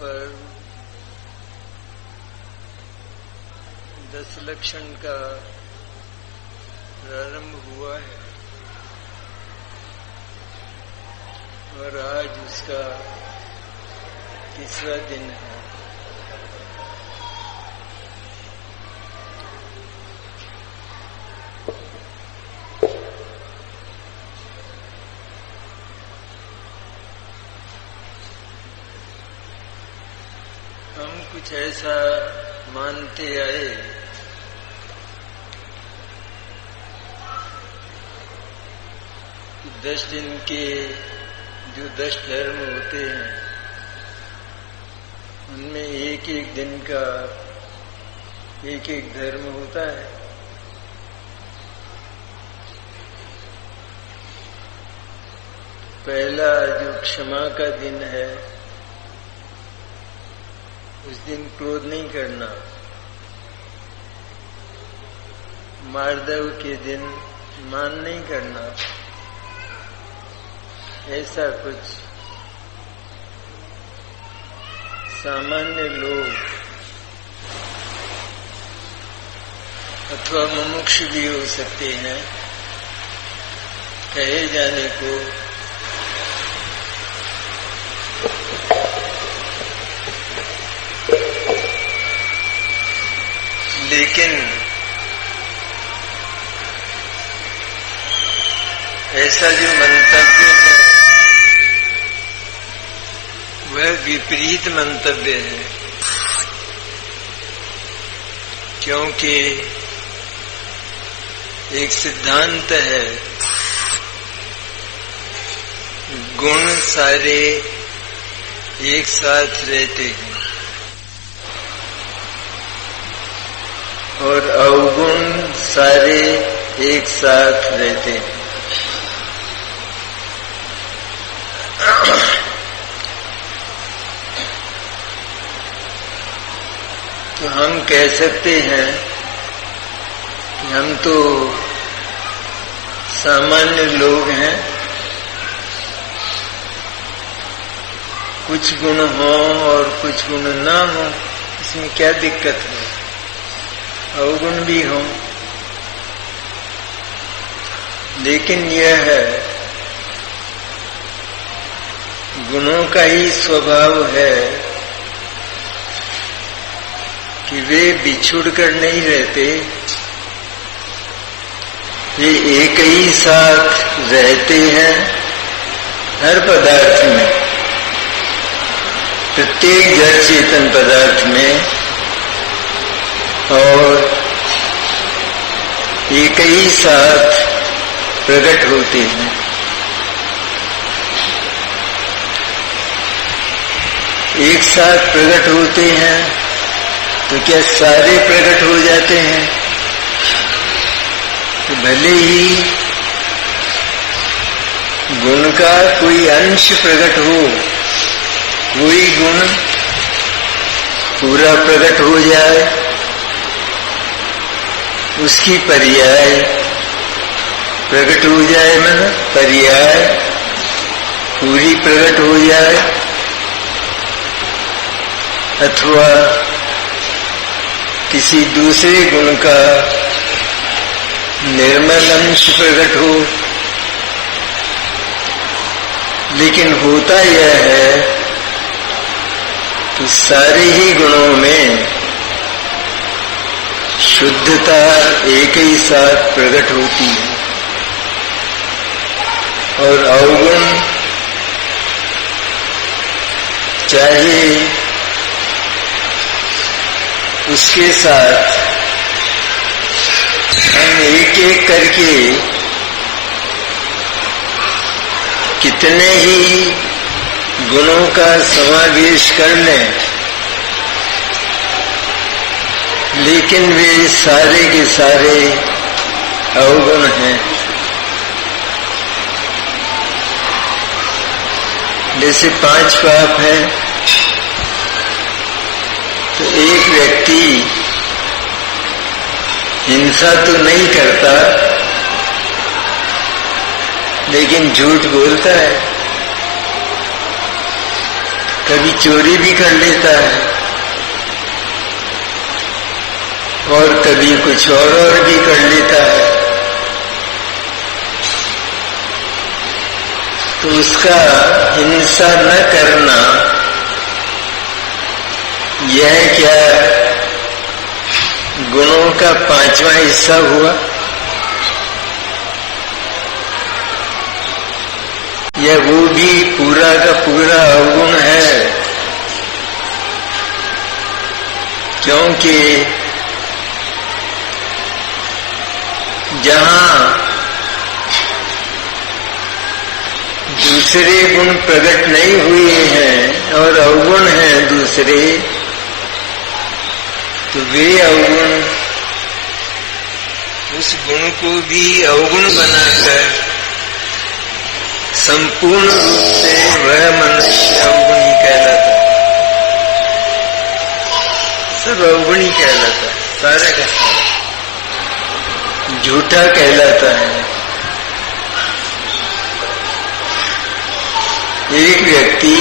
पर 10 लक्षण का प्रारंभ हुआ है और आज उसका तीसरा दिन है। हम कुछ ऐसा मानते आए कि 10 दिन के जो 10 धर्म होते हैं उनमें एक एक दिन का एक एक धर्म होता है। पहला जो क्षमा का दिन है उस दिन क्रोध नहीं करना। मार्दव के दिन मान नहीं करना। ऐसा कुछ सामान्य लोग अथवा मुमुक्ष भी हो सकते हैं कहे जाने को लेकिन ऐसा जो मंतव्य है वह विपरीत मंतव्य है, क्योंकि एक सिद्धांत है गुण सारे एक साथ रहते हैं और अवगुण सारे एक साथ रहते हैं। तो हम कह सकते हैं कि हम तो सामान्य लोग हैं, कुछ गुण हो और कुछ गुण ना हो, इसमें क्या दिक्कत है, अवगुण भी हो। लेकिन यह है गुणों का ही स्वभाव है कि वे बिछुड़ कर नहीं रहते, वे एक ही साथ रहते हैं हर पदार्थ में, प्रत्येक जड़ चेतन पदार्थ में, और एक ही साथ प्रकट होते हैं। एक साथ प्रकट होते हैं तो क्या सारे प्रकट हो जाते हैं? तो भले ही गुण का कोई अंश प्रकट हो, कोई गुण पूरा प्रकट हो जाए, उसकी पर्याय प्रकट हो जाए, मन पर्याय पूरी प्रकट हो जाए, अथवा किसी दूसरे गुण का निर्मल अंश प्रकट हो। लेकिन होता यह है कि सारे ही गुणों में शुद्धता एक ही साथ प्रकट होती है और अवगुण चाहे उसके साथ हम एक एक करके कितने ही गुणों का समावेश कर लें, लेकिन वे सारे के सारे अवगुण हैं। जैसे 5 पाप हैं तो एक व्यक्ति हिंसा तो नहीं करता लेकिन झूठ बोलता है, कभी चोरी भी कर लेता है और कभी कुछ और भी कर लेता है। तो उसका हिंसा न करना यह क्या गुणों का 5वां हिस्सा हुआ, या वो भी पूरा का पूरा अवगुण है? क्योंकि जहां दूसरे गुण प्रकट नहीं हुए हैं और अवगुण हैं दूसरे, तो वे अवगुण उस गुण को भी अवगुण बनाकर संपूर्ण रूप से वह मनुष्य अवगुण ही कहलाता है। सब अवगुण ही कहलाता है, सारा का सारा झूठा कहलाता है। एक व्यक्ति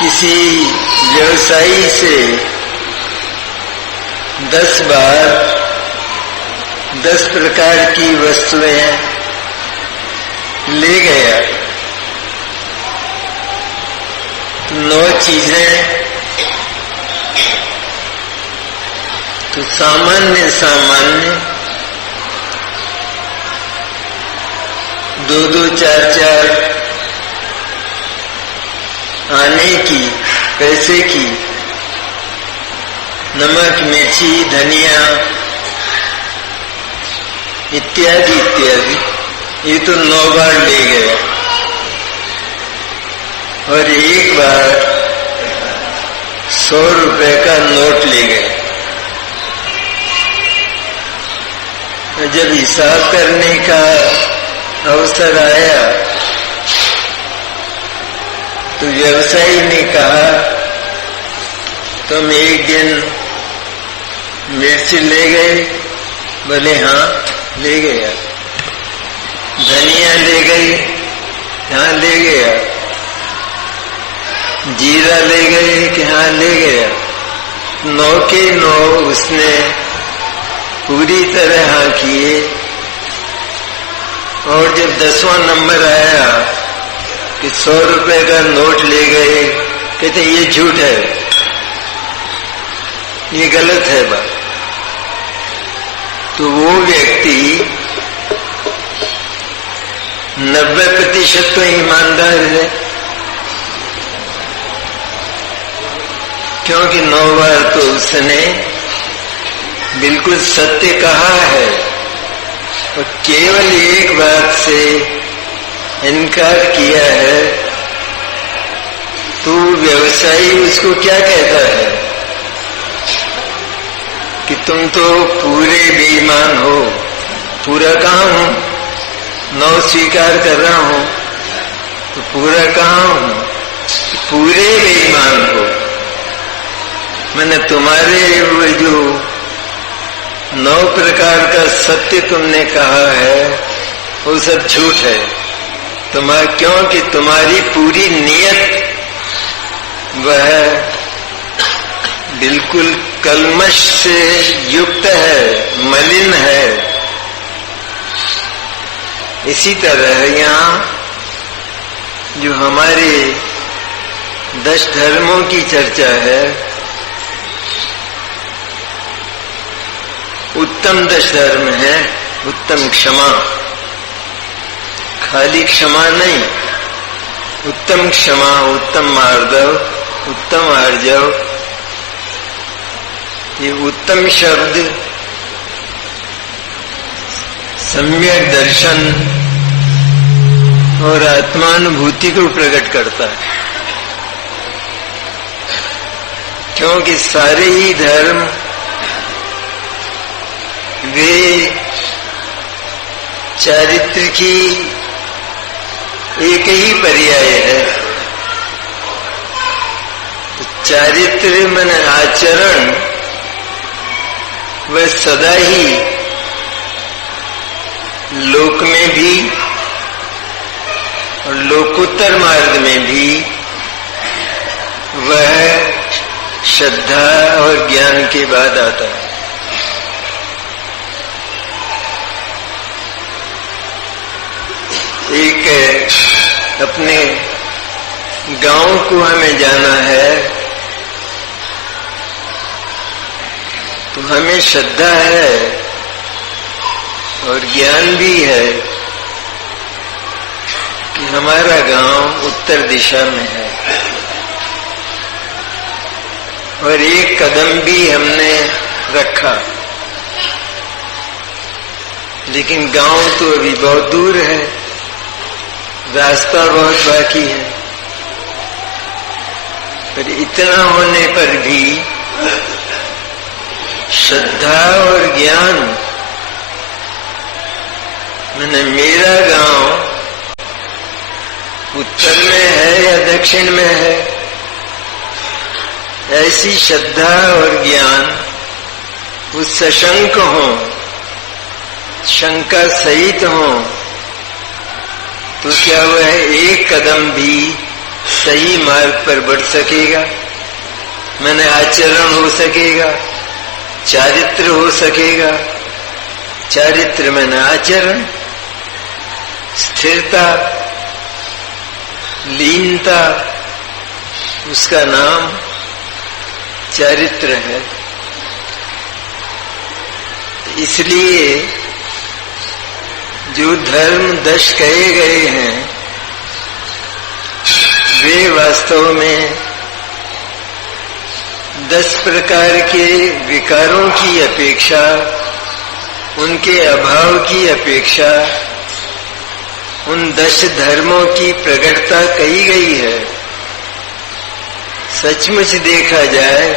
किसी व्यवसायी से 10 बार 10 प्रकार की वस्तुएं ले गया, तो 9 चीजें तो सामान्य 2-2, 4-4 आने की, पैसे की, नमक, मिर्ची, धनिया इत्यादि इत्यादि, ये तो 9 बार ले गया। और एक बार 100 रुपए का नोट ले गए। जब हिसाब करने का अवसर आया तो व्यवसायी ने कहा, तुम एक दिन मिर्च ले गए? बोले हाँ ले गया। धनिया ले गई? हाँ ले गया। जीरा ले गए? कि हाँ ले गया। 9 के 9 उसने पूरी तरह हाँ किए। और जब 10वां नंबर आया कि 100 रुपए का नोट ले गए, कहते ये झूठ है, ये गलत है बात। तो वो व्यक्ति 90% तो ईमानदार है, क्योंकि 9 बार तो उसने बिल्कुल सत्य कहा है और केवल एक बात से इनकार किया है। तो व्यवसायी उसको क्या कहता है कि तुम तो पूरे बेईमान हो। पूरा कहाँ हूं? 9 स्वीकार कर रहा हूं तो पूरा कहाँ हूं? पूरे बेईमान हो। मैंने तुम्हारे वो जो 9 प्रकार का सत्य तुमने कहा है वो सब झूठ है। क्योंकि तुम्हारी पूरी नियत वह बिल्कुल कलमश से युक्त है, मलिन है। इसी तरह यहाँ जो हमारे 10 धर्मों की चर्चा है, उत्तम 10 धर्म है। उत्तम क्षमा, खाली क्षमा नहीं, उत्तम क्षमा, उत्तम मार्दव, उत्तम आर्जव। ये उत्तम शब्द सम्यक दर्शन और आत्मानुभूति को प्रकट करता है, क्योंकि सारे ही धर्म वे चारित्र की एक ही पर्याय है। तो चारित्र मन आचरण वह सदा ही लोक में भी और उत्तर मार्ग में भी वह श्रद्धा और ज्ञान के बाद आता है। एक अपने गांव को हमें जाना है तो हमें श्रद्धा है और ज्ञान भी है कि हमारा गांव उत्तर दिशा में है और एक कदम भी हमने रखा, लेकिन गांव तो अभी बहुत दूर है, रास्ता बहुत बाकी है। पर इतना होने पर भी श्रद्धा और ज्ञान, मैंने मेरा गांव उत्तर में है या दक्षिण में है, ऐसी श्रद्धा और ज्ञान वो सशंक हो, शंका सहित हो, तो क्या वह एक कदम भी सही मार्ग पर बढ़ सकेगा? मैंने आचरण हो सकेगा, चारित्र हो सकेगा। चारित्र मैंने आचरण, स्थिरता, लीनता, उसका नाम चारित्र है। इसलिए जो धर्म 10 कहे गए हैं वे वास्तव में 10 प्रकार के विकारों की अपेक्षा, उनके अभाव की अपेक्षा उन 10 धर्मों की प्रकटता कही गई है। सचमुच देखा जाए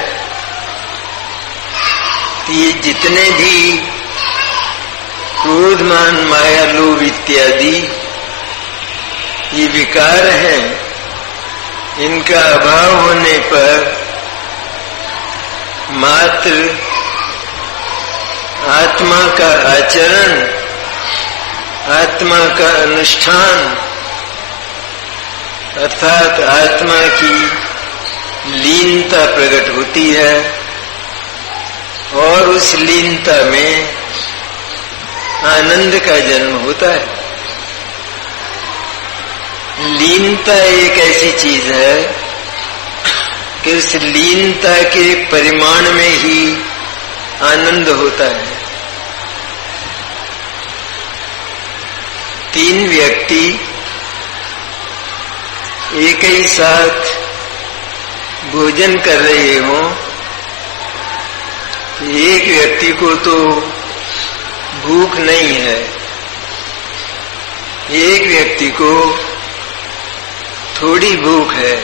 तो ये जितने भी क्रोध, मान, माया, लोभ इत्यादि ये विकार हैं, इनका अभाव होने पर मात्र आत्मा का आचरण, आत्मा का अनुष्ठान अर्थात आत्मा की लीनता प्रकट होती है और उस लीनता में आनंद का जन्म होता है। लीनता एक ऐसी चीज है कि उस लीनता के परिमाण में ही आनंद होता है। 3 व्यक्ति एक ही साथ भोजन कर रहे हों, एक व्यक्ति को तो भूख नहीं है, एक व्यक्ति को थोड़ी भूख है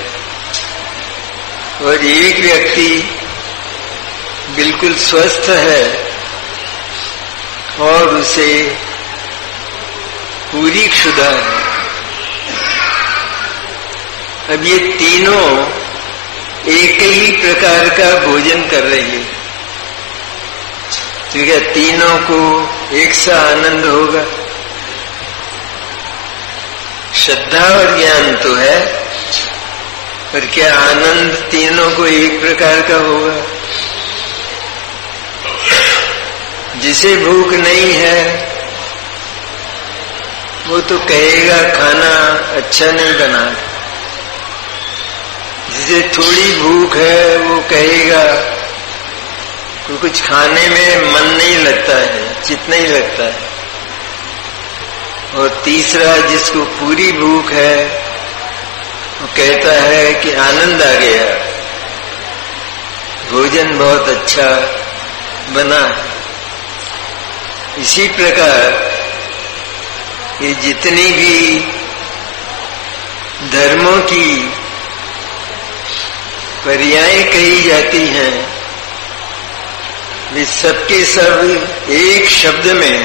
और एक व्यक्ति बिल्कुल स्वस्थ है और उसे पूरी क्षुधा है। अब ये तीनों एक ही प्रकार का भोजन कर रहे हैं, तो क्या तीनों को एक सा आनंद होगा? श्रद्धा और ज्ञान तो है, पर क्या आनंद तीनों को एक प्रकार का होगा? जिसे भूख नहीं है वो तो कहेगा खाना अच्छा नहीं बना, जिसे थोड़ी भूख है वो कहेगा तो कुछ खाने में मन नहीं लगता है, चित्त नहीं लगता है। और तीसरा जिसको पूरी भूख है वो कहता है कि आनंद आ गया, भोजन बहुत अच्छा बना है। इसी प्रकार ये जितनी भी धर्मों की पर्याय कही जाती हैं वे सबके सब एक शब्द में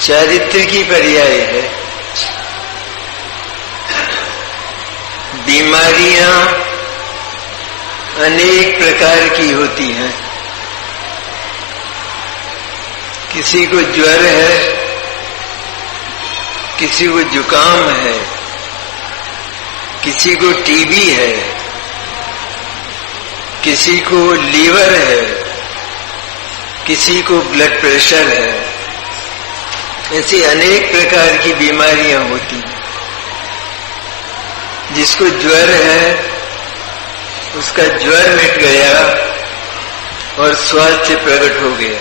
चारित्र की पर्याय है। बीमारियां अनेक प्रकार की होती हैं, किसी को ज्वर है, किसी को जुकाम है, किसी को टीबी है, किसी को लीवर है, किसी को ब्लड प्रेशर है, ऐसी अनेक प्रकार की बीमारियां होती हैं। जिसको ज्वर है उसका ज्वर मिट गया और स्वास्थ्य प्रकट हो गया।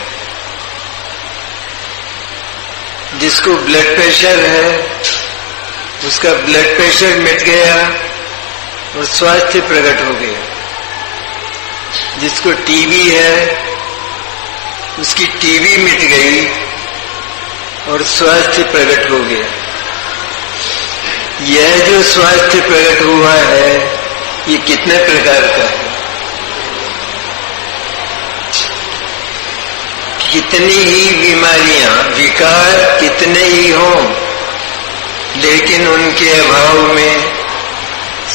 जिसको ब्लड प्रेशर है उसका ब्लड प्रेशर मिट गया और स्वास्थ्य प्रकट हो गया। जिसको टीबी है उसकी टीबी मिट गई और स्वास्थ्य प्रकट हो गया। यह जो स्वास्थ्य प्रकट हुआ है ये कितने प्रकार का है? कितनी ही बीमारियां, विकार कितने ही हों, लेकिन उनके अभाव में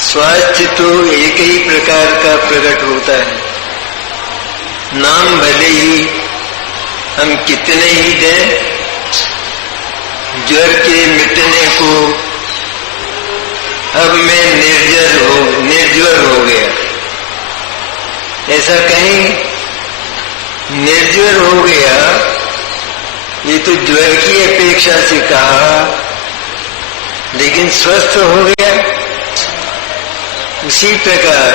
स्वास्थ्य तो एक ही प्रकार का प्रकट होता है। नाम भले ही हम कितने ही दें, ज्वर के मिटने को अब मैं निर्ज्वर हो गया, ऐसा कहीं निर्ज्वर हो गया, ये तो ज्वर की अपेक्षा से कहा, लेकिन स्वस्थ हो गया। उसी प्रकार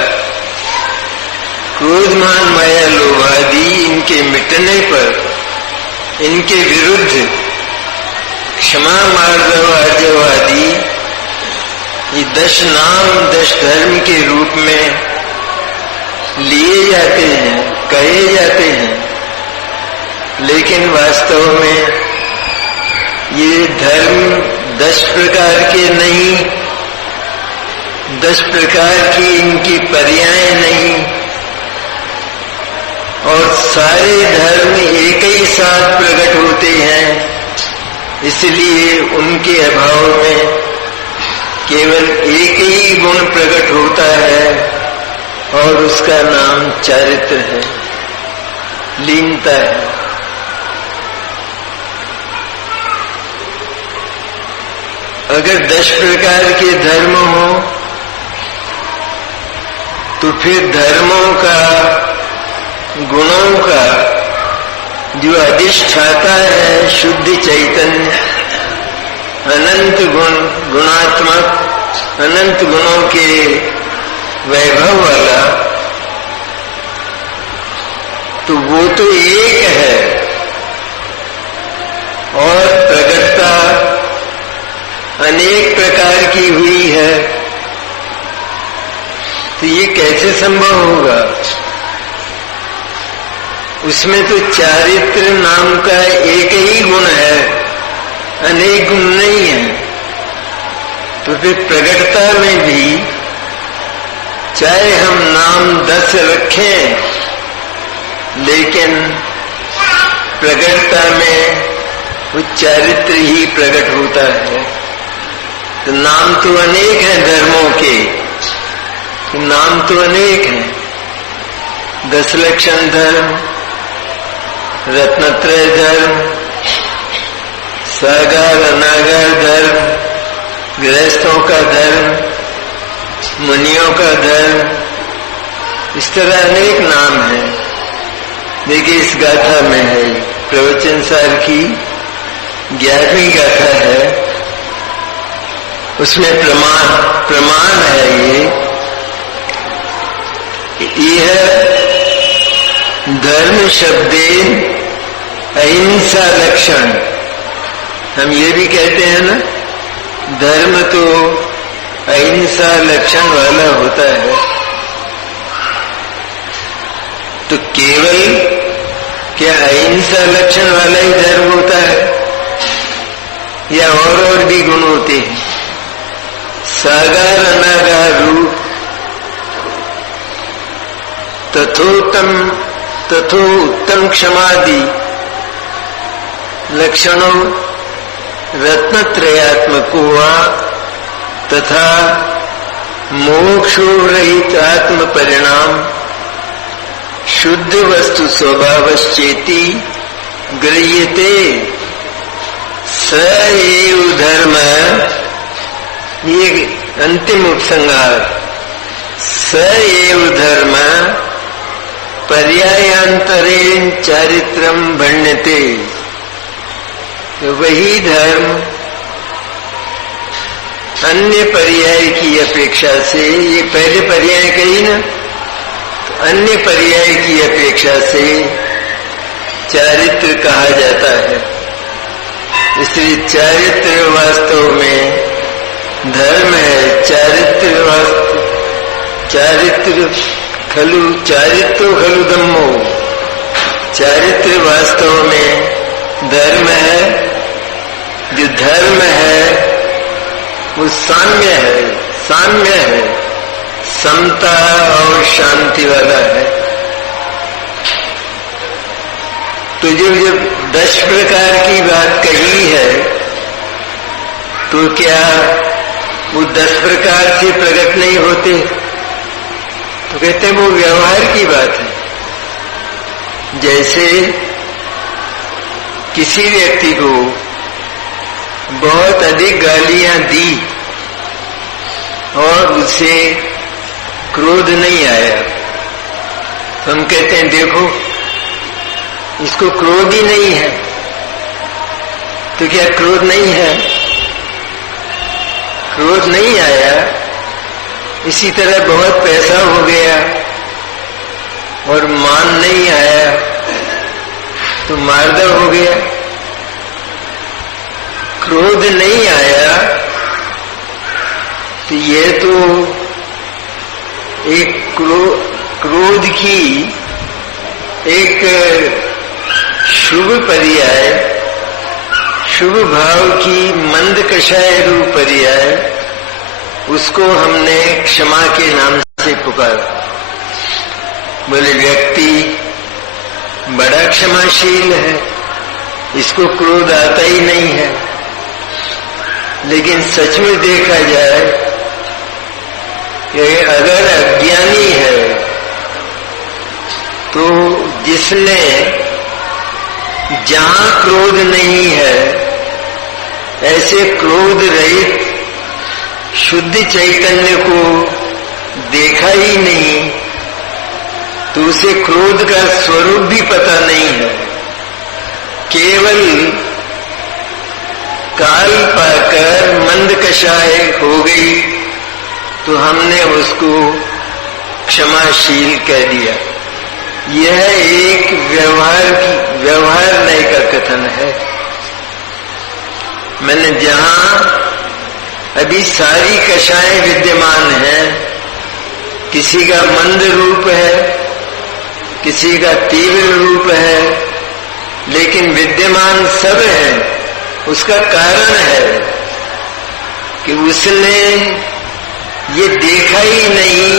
क्रोध मान माया लोभ आदि इनके मिटने पर इनके विरुद्ध क्षमा मार्दव आर्जव आदि ये 10 नाम 10 धर्म के रूप में लिए जाते हैं, कहे जाते हैं, लेकिन वास्तव में ये धर्म 10 प्रकार के नहीं, 10 प्रकार की इनकी पर्याय नहीं, और सारे धर्म एक ही साथ प्रकट होते हैं। इसलिए उनके अभाव में केवल एक ही गुण प्रकट होता है और उसका नाम चारित्र है, लीनता है। अगर 10 प्रकार के धर्म हो तो फिर धर्मों का, गुणों का जो अधिष्ठाता है शुद्ध चैतन्य, अनंत गुण, गुणात्मक, अनंत गुणों के वैभव वाला, तो वो तो एक है और प्रकटता अनेक प्रकार की हुई है। तो ये कैसे संभव होगा? उसमें तो चारित्र नाम का एक ही गुण है, अनेक गुण नहीं है। तो फिर प्रकटता में भी चाहे हम नाम 10 रखें, लेकिन प्रकटता में वो चारित्र ही प्रकट होता है। तो नाम तो अनेक हैं धर्मों के, तो नाम तो अनेक हैं। 10 लक्षण धर्म, रत्नत्रय धर्म, सागर अनागर धर्म, गृहस्थों का धर्म, मुनियों का धर्म, इस तरह अनेक नाम हैं। देखिए इस गाथा में है, प्रवचन सार की 11वीं गाथा है, उसमें प्रमाण है ये है धर्म शब्देन अहिंसा लक्षण। हम ये भी कहते हैं ना, धर्म तो अहिंसा लक्षण वाला होता है। तो केवल क्या अहिंसा लक्षण वाला ही धर्म होता है या और भी गुण होते हैं? सागर अनागार रूप, तथोत्तम क्षमादि लक्षणों रत्नत्रयात्मको वा तथा मोक्षो रहित आत्म परिणाम शुद्ध वस्तु स्वभावश्चेति गृह्यते स एव धर्म। ये अंतिम उपसंहार, स एव धर्म पर्यायांतरेण चारित्रम भण्यते। तो वही धर्म अन्य पर्याय की अपेक्षा से, ये पहले पर्याय कही ना, तो अन्य पर्याय की अपेक्षा से चारित्र कहा जाता है। इसलिए चारित्र वास्तव में धर्म है। चारित्र खलु चारित्रो खलु धम्मो, चारित्र वास्तव में धर्म है। जो धर्म है वो साम्य है, समता और शांति वाला है। तो जब 10 प्रकार की बात कही है, तो क्या वो 10 प्रकार से प्रकट नहीं होते? तो कहते हैं वो व्यवहार की बात है। जैसे किसी व्यक्ति को बहुत अधिक गालियां दी और उसे क्रोध नहीं आया, तो हम कहते हैं देखो इसको क्रोध ही नहीं है। तो क्या क्रोध नहीं है? क्रोध नहीं आया। इसी तरह बहुत पैसा हो गया और मान नहीं आया तो मारदर हो गया। क्रोध नहीं आया तो ये तो एक क्रोध की एक शुभ पर्याय, शुभ भाव की मंद कषाय रूप पर्याय, उसको हमने क्षमा के नाम से पुकारा। बोले व्यक्ति बड़ा क्षमाशील है, इसको क्रोध आता ही नहीं है। लेकिन सच में देखा जाए कि अगर अज्ञानी है तो जिसने जहां क्रोध नहीं है, ऐसे क्रोध रहित शुद्ध चैतन्य को देखा ही नहीं, तो उसे क्रोध का स्वरूप भी पता नहीं है। केवल काल पाकर मंद कषाय हो गई तो हमने उसको क्षमाशील कह दिया। यह एक व्यवहार नय का कथन है। मैंने जहां अभी सारी कषाएं विद्यमान हैं, किसी का मंद रूप है, किसी का तीव्र रूप है, लेकिन विद्यमान सब है। उसका कारण है कि उसने ये देखा ही नहीं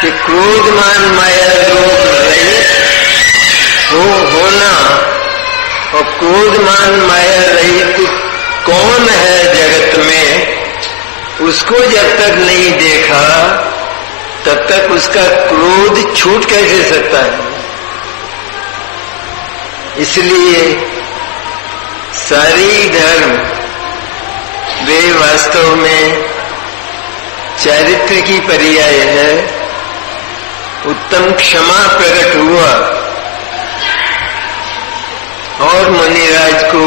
कि क्रोधमान माया लोग रहित होना और क्रोधमान माया रहित कौन है जगत में, उसको जब तक नहीं देखा तब तक उसका क्रोध छूट कैसे सकता है। इसलिए सारी धर्म वे वास्तव में चारित्र की पर्याय है। उत्तम क्षमा प्रकट हुआ और मुनिराज को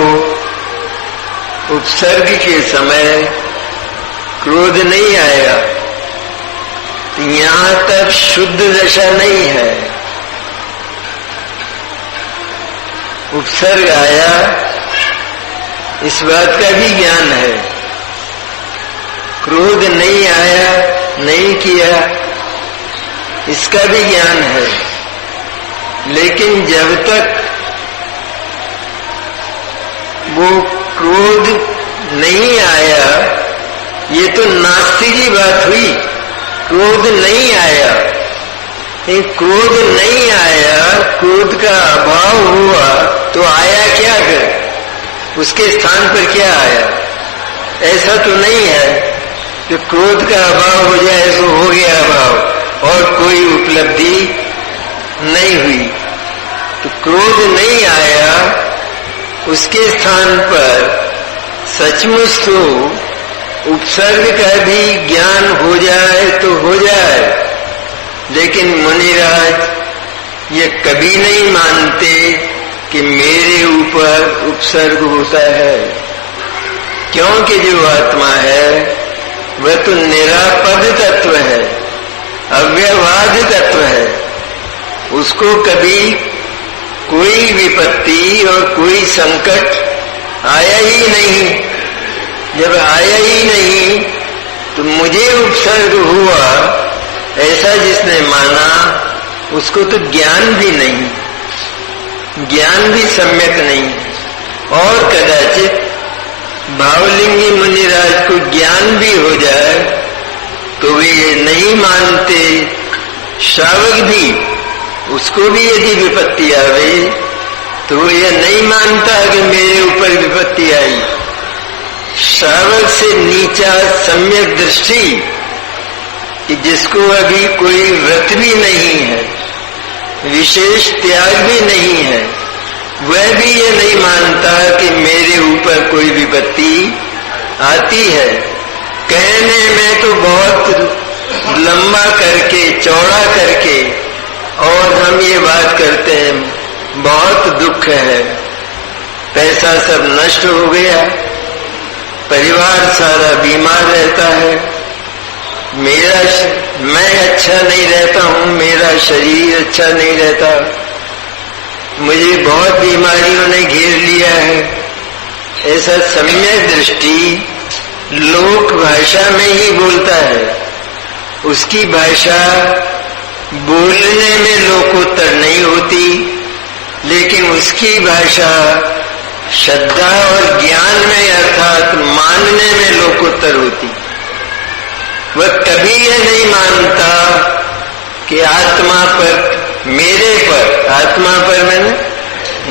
उपसर्ग के समय क्रोध नहीं आया। यहां तक शुद्ध दशा नहीं है। उपसर्ग आया, इस बात का भी ज्ञान है। क्रोध नहीं आया, नहीं किया, इसका भी ज्ञान है। लेकिन जब तक वो क्रोध नहीं आया, ये तो नास्ति की बात हुई। क्रोध नहीं आया, क्रोध नहीं आया, क्रोध का अभाव हुआ तो आया क्या कर? उसके स्थान पर क्या आया? ऐसा तो नहीं है कि क्रोध का अभाव हो जाए तो हो गया अभाव और कोई उपलब्धि नहीं हुई। तो क्रोध नहीं आया, उसके स्थान पर सचमुच तो उपसर्ग का भी ज्ञान हो जाए तो हो जाए, लेकिन मुनिराज ये कभी नहीं मानते कि मेरे ऊपर उपसर्ग होता है, क्योंकि जो आत्मा है वह तो निरापद तत्व है, अव्यवहार्य तत्व है। उसको कभी कोई विपत्ति और कोई संकट आया ही नहीं। जब आया ही नहीं तो मुझे उपसर्ग हुआ ऐसा जिसने माना उसको तो ज्ञान भी नहीं, ज्ञान भी सम्यक नहीं। और कदाचित भावलिंगी मुनिराज को ज्ञान भी हो जाए तो वे ये नहीं मानते, श्रावक भी, उसको भी यदि विपत्ति आवे तो वो ये नहीं मानता कि मेरे ऊपर विपत्ति आई। श्रावक से नीचा सम्यक दृष्टि कि जिसको अभी कोई व्रत भी नहीं है, विशेष त्याग भी नहीं है, वह भी ये नहीं मानता कि मेरे ऊपर कोई विपत्ति आती है। कहने में तो बहुत लंबा करके, चौड़ा करके, और हम ये बात करते हैं बहुत दुख है, पैसा सब नष्ट हो गया, परिवार सारा बीमार रहता है, मैं अच्छा नहीं रहता हूं, मेरा शरीर अच्छा नहीं रहता, मुझे बहुत बीमारियों ने घेर लिया है। ऐसा सम्यक दृष्टि लोक भाषा में ही बोलता है, उसकी भाषा बोलने में लोकोत्तर नहीं होती, लेकिन उसकी भाषा श्रद्धा और ज्ञान में अर्थात मानने में लोकोत्तर होती। वह कभी ये नहीं मानता कि आत्मा पर, मेरे पर, आत्मा पर मैंने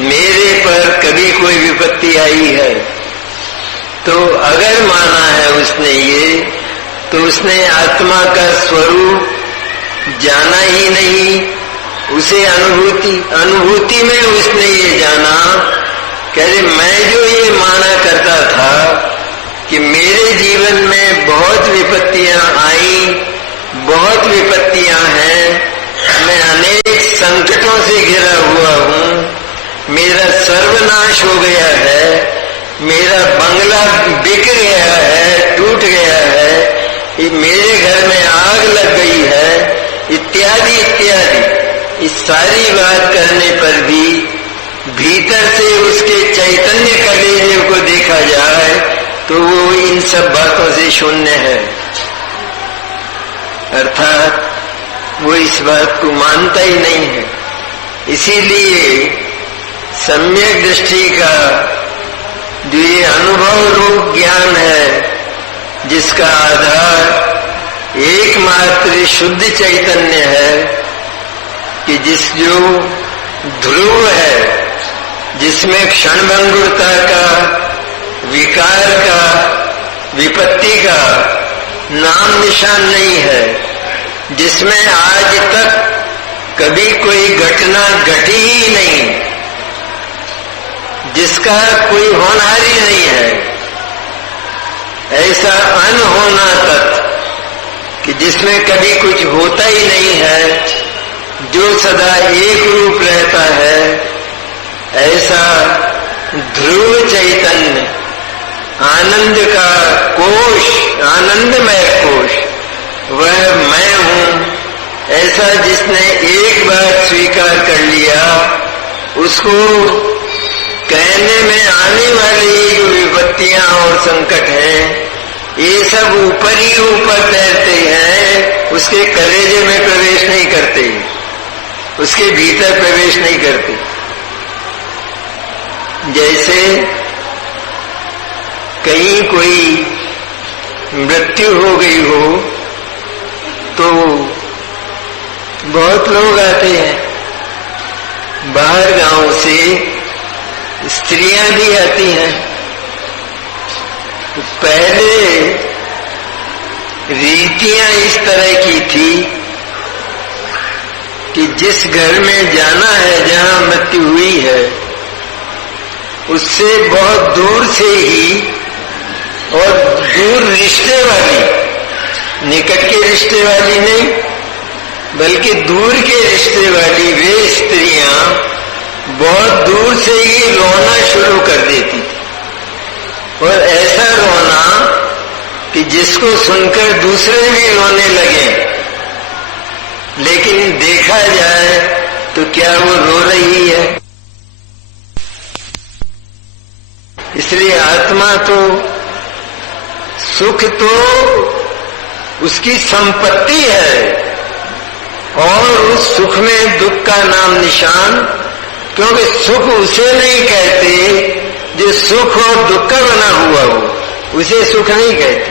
मेरे पर कभी कोई विपत्ति आई है। तो अगर माना है उसने ये, तो उसने आत्मा का स्वरूप जाना ही नहीं। उसे अनुभूति में उसने ये जाना कि मैं जो ये माना करता था कि मेरे जीवन में बहुत विपत्तियां आई, बहुत विपत्तियां हैं, मैं अनेक संकटों से घिरा हुआ हूं, मेरा सर्वनाश हो गया है, मेरा बंगला बिक गया है, टूट गया है, मेरे घर में आग लग गई है, इत्यादि इत्यादि। इस सारी बात करने पर भी भीतर से उसके चैतन्य कलेजे को देखा जाए तो वो इन सब बातों से शून्य है, अर्थात वो इस बात को मानता ही नहीं है। इसीलिए सम्यक दृष्टि का जो ये अनुभव रूप ज्ञान है, जिसका आधार एकमात्र शुद्ध चैतन्य है, कि जो ध्रुव है, जिसमें क्षणभंगुरता का, विकार का, विपत्ति का नाम निशान नहीं है, जिसमें आज तक कभी कोई घटना घटी ही नहीं, जिसका कोई होनहार ही नहीं है, ऐसा अनहोना तत्व कि जिसमें कभी कुछ होता ही नहीं है, जो सदा एक रूप रहता है, ऐसा ध्रुव चैतन्य, आनंद का कोश, आनंदमय कोश, वह मैं हूं। ऐसा जिसने एक बार स्वीकार कर लिया, उसको कहने में आने वाली जो विपत्तियां और संकट हैं, ये सब ऊपर ही ऊपर तैरते हैं, उसके कलेजे में प्रवेश नहीं करते, उसके भीतर प्रवेश नहीं करते। जैसे कहीं कोई मृत्यु हो गई हो तो बहुत लोग आते हैं, बाहर गांव से स्त्रियां भी आती हैं। तो पहले रीतियां इस तरह की थी कि जिस घर में जाना है, जहां मृत्यु हुई है, उससे बहुत दूर से ही और दूर रिश्ते वाली, निकट के रिश्ते वाली नहीं बल्कि दूर के रिश्ते वाली वे स्त्रियां बहुत दूर से ही रोना शुरू कर देती थी, और ऐसा रोना कि जिसको सुनकर दूसरे भी रोने लगे। लेकिन देखा जाए तो क्या वो रो रही है? इसलिए आत्मा तो सुख तो उसकी संपत्ति है, और उस सुख में दुख का नाम निशान, क्योंकि सुख उसे नहीं कहते जो सुख और दुख का बना हुआ हो, उसे सुख नहीं कहते।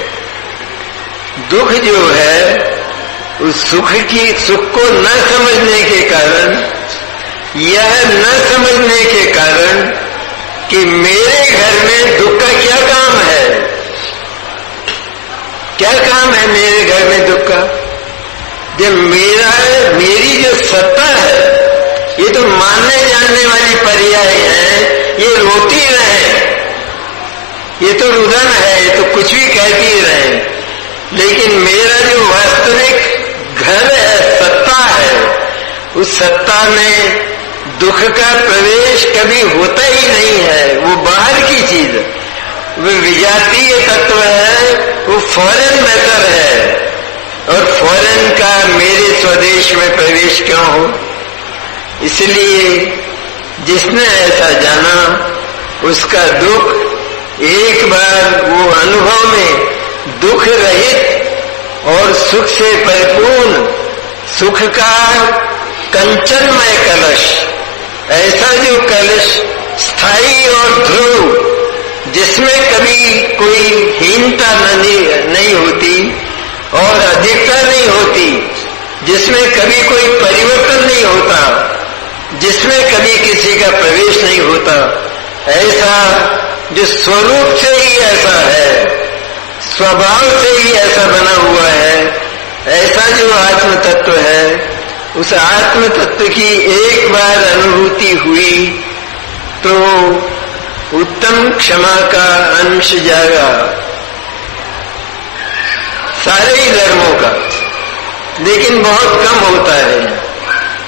दुख जो है उस सुख को न समझने के कारण, यह न समझने के कारण कि मेरे घर में दुख का क्या काम है, क्या काम है मेरे घर में दुख का? जब मेरी जो सत्ता है, ये तो मानने जानने वाली पर्याय है, ये रोती रहे, ये तो रुदन है, ये तो कुछ भी कहती रहे, लेकिन मेरा जो वास्तविक घर है, सत्ता है, उस सत्ता में दुख का प्रवेश कभी होता ही नहीं है। वो बाहर की चीज है, वो विजातीय तत्व है, वो फॉरेन मैटर है, और फॉरेन का मेरे स्वदेश में प्रवेश क्यों हो? इसलिए जिसने ऐसा जाना उसका दुख एक बार वो अनुभव में दुख रहित और सुख से परिपूर्ण, सुख का कंचनमय कलश, ऐसा जो कलश स्थायी और ध्रुव, जिसमें कभी कोई हीनता नहीं होती और अधिकता नहीं होती, जिसमें कभी कोई परिवर्तन नहीं होता, जिसमें कभी किसी का प्रवेश नहीं होता, ऐसा जो स्वरूप से ही ऐसा है, स्वभाव से ही ऐसा बना हुआ है, ऐसा जो आत्म तत्व है, उस आत्म तत्व की एक बार अनुभूति हुई तो उत्तम क्षमा का अंश जागा सारे ही धर्मों का, लेकिन बहुत कम होता है,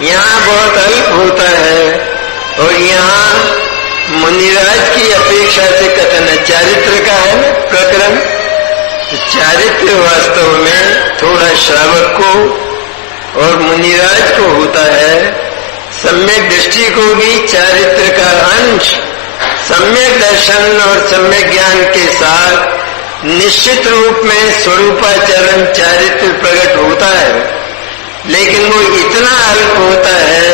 यहाँ बहुत अल्प होता है। और यहाँ मुनिराज की अपेक्षा से कथन है, चारित्र का है ना प्रकरण, चारित्र वास्तव में थोड़ा श्रावक को और मुनिराज को होता है। सम्यक दृष्टि को भी चारित्र का अंश सम्यक दर्शन और सम्यक ज्ञान के साथ निश्चित रूप में स्वरूपाचरण चारित्र प्रकट होता है, लेकिन वो इतना अल्प होता है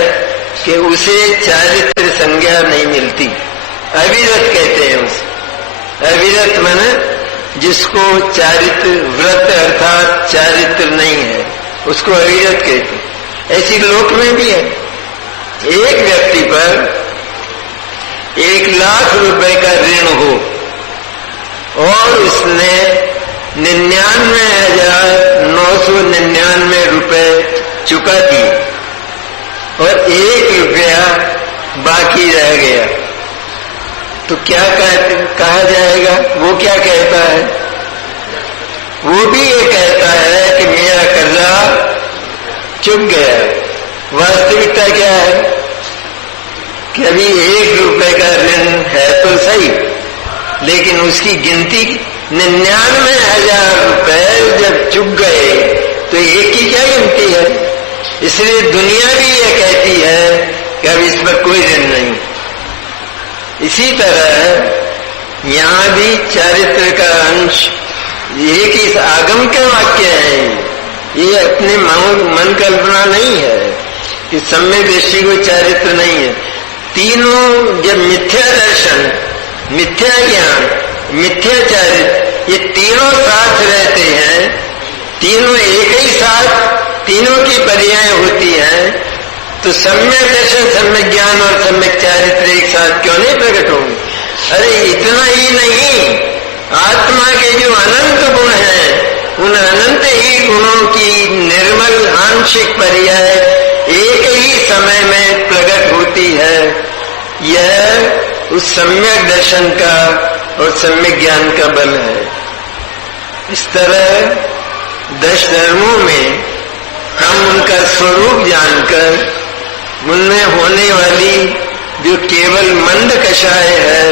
कि उसे चारित्र संज्ञा नहीं मिलती। अविरत कहते हैं उसे, अविरत माने जिसको चारित्र व्रत अर्थात चारित्र नहीं है, उसको अविरत कहते हैं। ऐसी लोक में भी है, एक व्यक्ति पर 1,00,000 रुपए का ऋण हो और उसने 99,999 रुपए चुका दिए और 1 रुपया बाकी रह गया, तो क्या कहा जाएगा? वो क्या कहता है? वो भी ये कहता है कि मेरा कर्जा चुक गया। वास्तविकता क्या है कि अभी 1 रुपए का ऋण है तो सही, लेकिन उसकी गिनती 99,000 रुपए जब चुक गए तो एक की क्या गिनती है? इसलिए दुनिया भी ये कहती है कि अब इस पर कोई ऋण नहीं। इसी तरह यहाँ भी चारित्र का अंश, एक ही आगम के वाक्य है, ये अपने मन कल्पना नहीं है कि सम्यक दृष्टि को चारित्र नहीं है। तीनों जब मिथ्या दर्शन, मिथ्या ज्ञान, मिथ्या चारित्र, ये तीनों साथ रहते हैं, तीनों एक ही साथ, तीनों की पर्याय होती हैं, तो सम्यक दर्शन, सम्यक ज्ञान और सम्यक चारित्र एक साथ क्यों नहीं प्रकट होंगे? अरे इतना ही नहीं, आत्मा के जो अनंत गुण हैं, उन अनंत ही गुणों की निर्मल आंशिक पर्याय एक ही समय में प्रकट होती है। यह उस सम्यक दर्शन का और सम्यक ज्ञान का बल है। इस तरह 10 धर्मों में हम उनका स्वरूप जानकर उनमें होने वाली जो केवल मंद कषाय है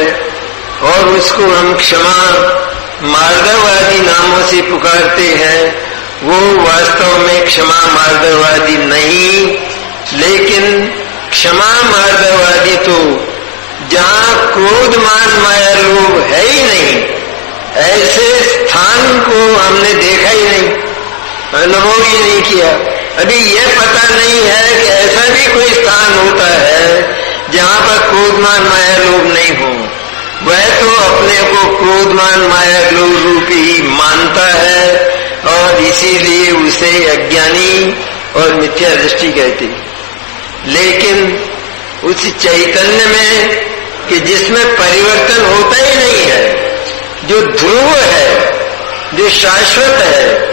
और उसको हम क्षमा मार्दववादी नामों से पुकारते हैं, वो वास्तव में क्षमा मार्दववादी नहीं, लेकिन क्षमा मार्दववादी तो जहां क्रोध मान माया लोभ है ही नहीं, ऐसे स्थान को हमने देखा ही नहीं, अनुभव ही नहीं किया। अभी यह पता नहीं है कि ऐसा भी कोई स्थान होता है जहां पर क्रोधमान माया लोभ नहीं हो। वह तो अपने को क्रोधमान माया लोभ रूपी ही मानता है और इसीलिए उसे अज्ञानी और मिथ्या दृष्टि कहती। लेकिन उस चैतन्य में कि जिसमें परिवर्तन होता ही नहीं है, जो ध्रुव है, जो शाश्वत है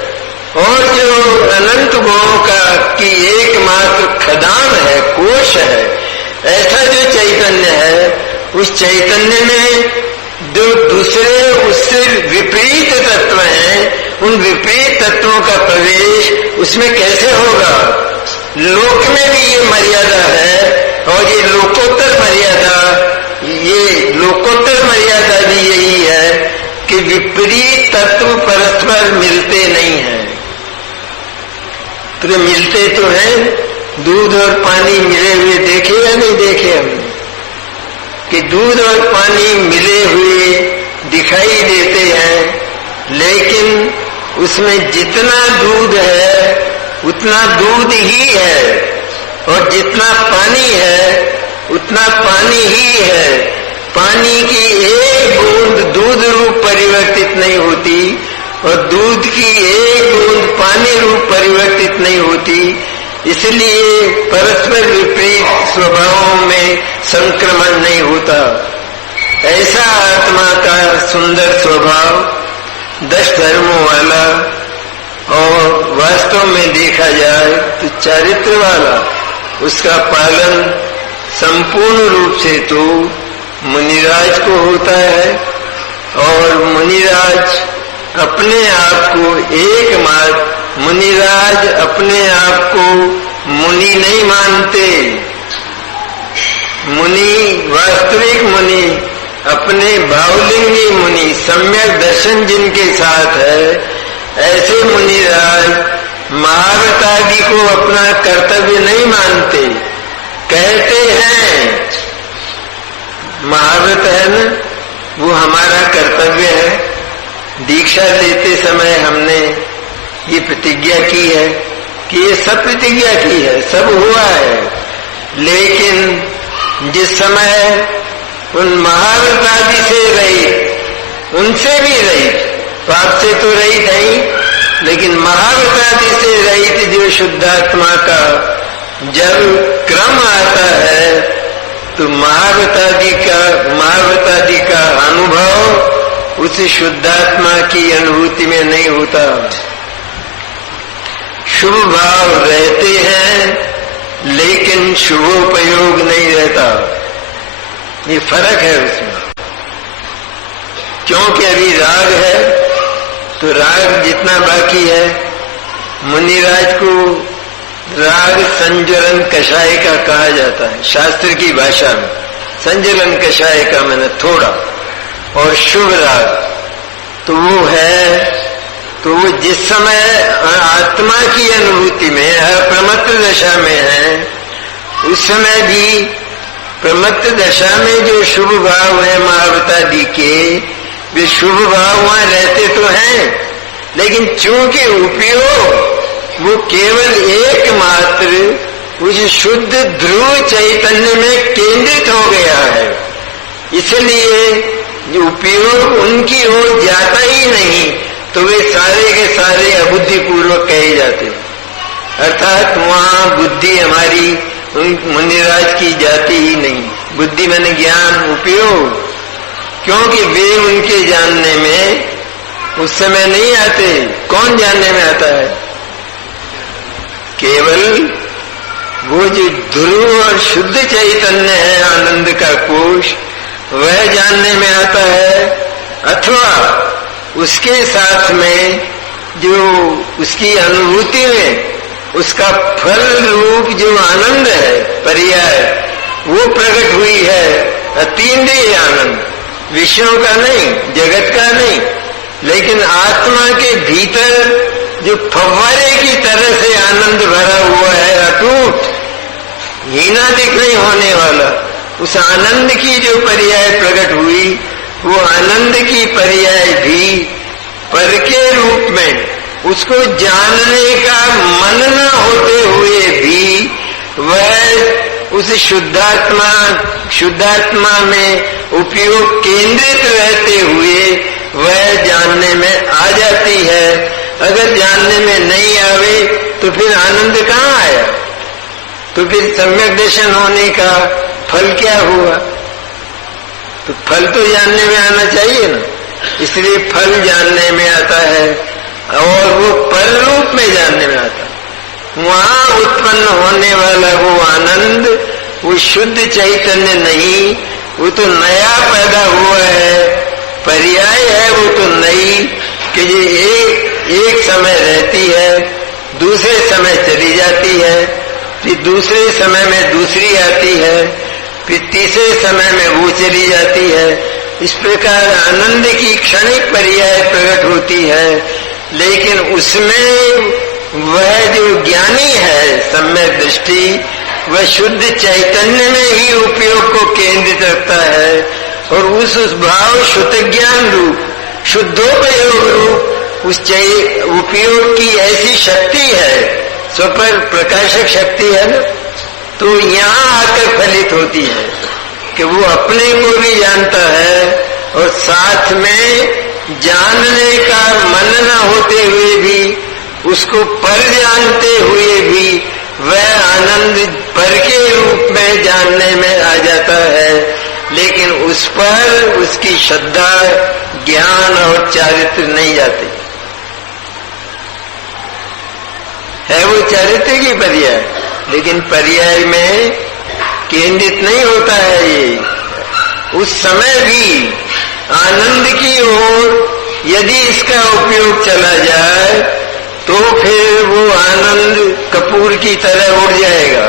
और जो अनंत गुणों का की एकमात्र खदान है, कोश है, ऐसा जो चैतन्य है, उस चैतन्य में जो दूसरे उससे विपरीत तत्व हैं, उन विपरीत तत्वों का प्रवेश उसमें कैसे होगा? लोक में भी ये मर्यादा है और ये लोकोत्तर मर्यादा, ये लोकोत्तर मर्यादा भी यही है कि विपरीत तत्व परस्पर मिलते नहीं हैं। तो मिलते तो हैं, दूध और पानी मिले हुए देखे या नहीं देखे हमने? कि दूध और पानी मिले हुए दिखाई देते हैं, लेकिन उसमें जितना दूध है उतना दूध ही है और जितना पानी है उतना पानी ही है। पानी की एक बूंद दूध रूप परिवर्तित नहीं होती और दूध की एक बूंद पानी रूप परिवर्तित नहीं होती, इसलिए परस्पर विपरीत स्वभावों में संक्रमण नहीं होता। ऐसा आत्मा का सुंदर स्वभाव 10 धर्मों वाला और वास्तव में देखा जाए तो चारित्र वाला, उसका पालन संपूर्ण रूप से तो मुनिराज को होता है और मुनिराज अपने आप को एकमात्र, मुनिराज अपने आप को मुनि नहीं मानते। मुनि, वास्तविक मुनि, अपने भावलिंगी मुनि, सम्यक दर्शन जिनके साथ है, ऐसे मुनिराज महाभारत आदि को अपना कर्तव्य नहीं मानते। कहते हैं महाभारत है न, वो हमारा कर्तव्य है। दीक्षा लेते समय हमने ये प्रतिज्ञा की है कि ये सब प्रतिज्ञा की है, सब हुआ है, लेकिन जिस समय उन महाभारत आदि से रहित, उनसे भी रहित, पाप से तो रहित नहीं, लेकिन महाभारत आदि से रहित जो शुद्धात्मा का जब क्रम आता है तो महाभारत आदि का अनुभव उस शुद्धात्मा की अनुभूति में नहीं होता। शुभ भाव रहते हैं लेकिन शुभोपयोग नहीं रहता, ये फर्क है उसमें। क्योंकि अभी राग है तो राग जितना बाकी है, मुनिराज को राग संजलन कषाय का कहा जाता है शास्त्र की भाषा में। संजलन कषाय का मैंने थोड़ा, और शुभ राग तो वो है, तो वो जिस समय आत्मा की अनुभूति में अप्रमत्त दशा में है, उस समय भी प्रमत्त दशा में जो शुभ भाव है महावतादि के, वे शुभ भाव वहां रहते तो हैं, लेकिन चूंकि उपयोग वो केवल एकमात्र उस शुद्ध ध्रुव चैतन्य में केंद्रित हो गया है, इसलिए उपयोग उनकी ओर जाता ही नहीं, तो वे सारे के सारे अबुद्धिपूर्वक कहे जाते। अर्थात वहां बुद्धि हमारी उन मुनिराज की जाती ही नहीं। बुद्धि माने ज्ञान, उपयोग, क्योंकि वे उनके जानने में उस समय नहीं आते। कौन जानने में आता है? केवल वो जो ध्रुव और शुद्ध चैतन्य है, आनंद का कोश, वह जानने में आता है, अथवा उसके साथ में जो उसकी अनुभूति में उसका फल रूप जो आनंद है, पर्याय, वो प्रकट हुई है। अतीन्द्रिय आनंद, विषयों का नहीं, जगत का नहीं, लेकिन आत्मा के भीतर जो फव्वारे की तरह से आनंद भरा हुआ है, अटूट, हीनादिक नहीं होने वाला, उस आनंद की जो पर्याय प्रकट हुई, वो आनंद की पर्याय भी पर के रूप में उसको जानने का मन न होते हुए भी वह उस शुद्धात्मा में उपयोग केंद्रित रहते हुए वह जानने में आ जाती है। अगर जानने में नहीं आवे तो फिर आनंद कहाँ आया? तो फिर सम्यक दर्शन होने का फल क्या हुआ? तो फल तो जानने में आना चाहिए ना, इसलिए फल जानने में आता है और वो पर रूप में जानने में आता है। वहां उत्पन्न होने वाला वो आनंद, वो शुद्ध चैतन्य नहीं, वो तो नया पैदा हुआ है, पर्याय है, वो तो नई कि ये एक समय रहती है, दूसरे समय चली जाती है, फिर दूसरे समय में दूसरी आती है, फिर तीसरे समय में वो चली जाती है। इस प्रकार आनंद की क्षणिक पर्याय प्रकट होती है, लेकिन उसमें वह जो ज्ञानी है सम्यक दृष्टि, वह शुद्ध चैतन्य में ही उपयोग को केंद्रित रखता है और उस भाव शुद्ध ज्ञान रूप, शुद्धोपयोग रूप उस उपयोग की ऐसी शक्ति है, स्वपर प्रकाशक शक्ति है ना, तो यहाँ आकर फलित होती है कि वो अपने को भी जानता है और साथ में जानने का मन न होते हुए भी, उसको पर जानते हुए भी वह आनंद पर के रूप में जानने में आ जाता है, लेकिन उस पर उसकी श्रद्धा, ज्ञान और चारित्र नहीं जाते है। वो चारित्र की पर्याय, लेकिन पर्याय में केंद्रित नहीं होता है। ये उस समय भी आनंद की ओर यदि इसका उपयोग चला जाए तो फिर वो आनंद कपूर की तरह उड़ जाएगा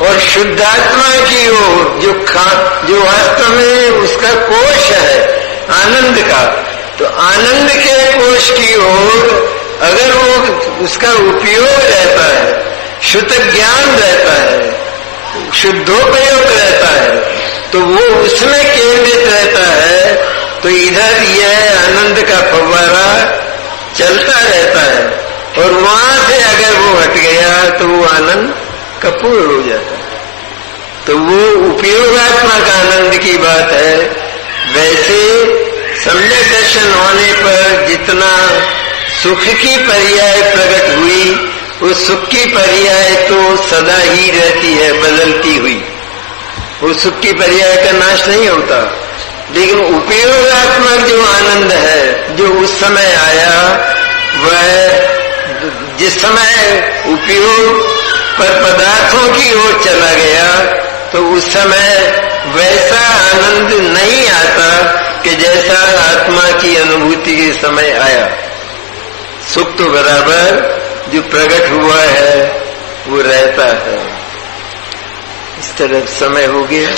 और शुद्धात्मा की ओर जो वास्तव में उसका कोश है आनंद का, तो आनंद के कोश की ओर अगर वो उसका उपयोग रहता है, शुद्ध ज्ञान रहता है, शुद्धोपयोग रहता है, तो वो उसमें केंद्रित रहता है, तो इधर यह आनंद का फव्वारा चलता रहता है और वहां से अगर वो हट गया तो वो आनंद कपूर हो जाता है। तो वो उपयोगात्मक आनंद की बात है। वैसे सम्यक दर्शन होने पर जितना सुख की पर्याय प्रकट हुई, वो सुख की पर्याय तो सदा ही रहती है, बदलती हुई। वो सुख की पर्याय का नाश नहीं होता, लेकिन उपयोगात्मक जो आनंद है जो उस समय आया, वह जिस समय उपयोग पर पदार्थों की ओर चला गया तो उस समय वैसा आनंद नहीं आता कि जैसा आत्मा की अनुभूति के समय आया। सुख तो बराबर जो प्रकट हुआ है वो रहता है। इस तरह समय हो गया।